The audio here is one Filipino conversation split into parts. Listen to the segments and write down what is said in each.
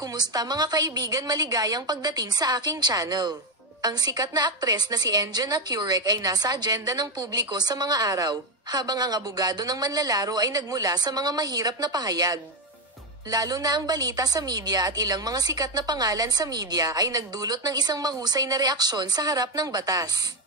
Kumusta mga kaibigan, maligayang pagdating sa aking channel. Ang sikat na aktres na si Enjen Accurek ay nasa agenda ng publiko sa mga araw, habang ang abogado ng manlalaro ay nagmula sa mga mahirap na pahayag. Lalo na ang balita sa media at ilang mga sikat na pangalan sa media ay nagdulot ng isang mahusay na reaksyon sa harap ng batas.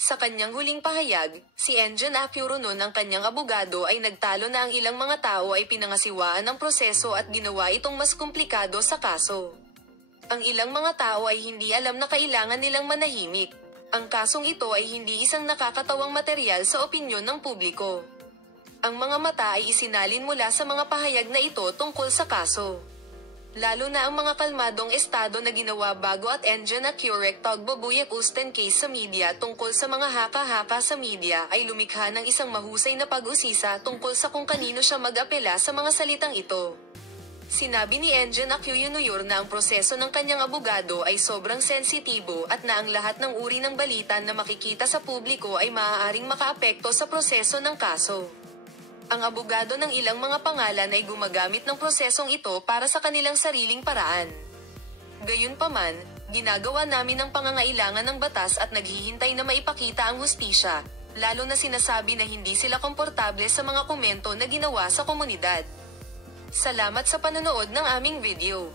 Sa kanyang huling pahayag, si Enjen Accurek noon ang kanyang abogado ay nagtalo na ang ilang mga tao ay pinangasiwaan ng proseso at ginawa itong mas komplikado sa kaso. Ang ilang mga tao ay hindi alam na kailangan nilang manahimik. Ang kasong ito ay hindi isang nakakatawang materyal sa opinyon ng publiko. Ang mga mata ay isinalin mula sa mga pahayag na ito tungkol sa kaso. Lalo na ang mga kalmadong estado na ginawa bago at Enjen Accurek tagbubuyag usten case sa media tungkol sa mga haka-haka sa media ay lumikha ng isang mahusay na pag-usisa tungkol sa kung kanino siya mag-apela sa mga salitang ito. Sinabi ni Enjen Accurek na ang proseso ng kanyang abogado ay sobrang sensitibo at na ang lahat ng uri ng balita na makikita sa publiko ay maaaring makaapekto sa proseso ng kaso. Ang abogado ng ilang mga pangalan ay gumagamit ng prosesong ito para sa kanilang sariling paraan. Gayunpaman, ginagawa namin ang pangangailangan ng batas at naghihintay na maipakita ang hustisya, lalo na sinasabi na hindi sila komportable sa mga komento na ginawa sa komunidad. Salamat sa panonood ng aming video.